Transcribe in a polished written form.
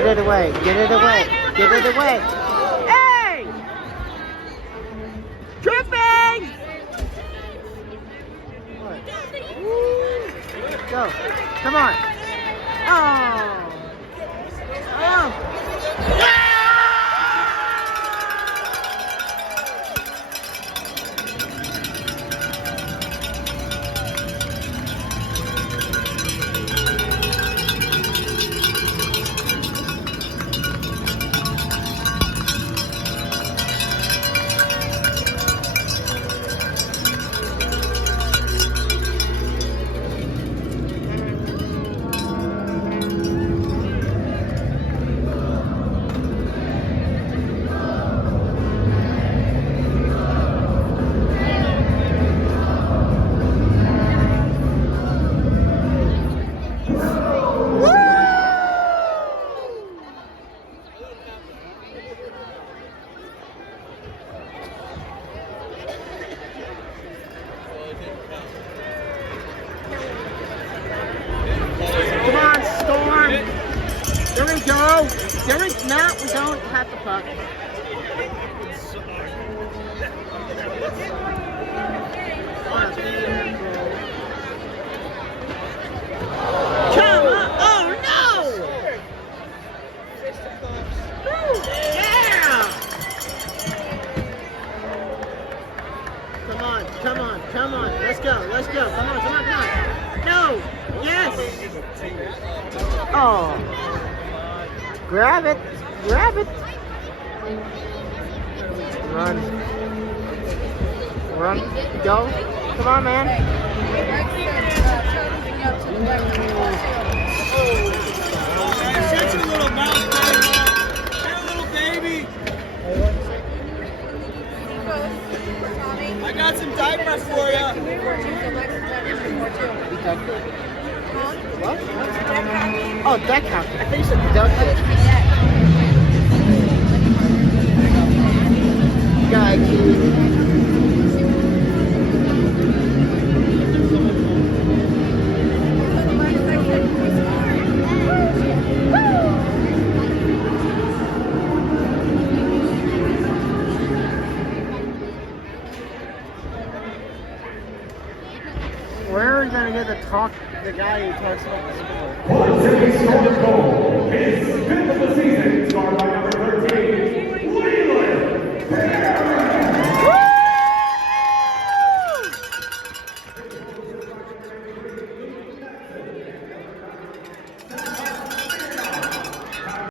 Get it away. Get it away. Get it away. Hey! Tripping! Go. Come on. Oh. Oh. Come on, Storm. There we go. There we Matt, we don't have the puck. Come on. Oh no! Yeah! Come on, come on, come on. Let's go, let's go. Come on, come on, come on. No! Yes! Oh. Grab it. Grab it. Run. Run. Go. Come on, man. Shut your little mouth, baby. Little baby. I got some diapers for you. What? Oh, deck hockey. I think you said duck hockey. Guy, where are you gonna get the guy who talks about the sport?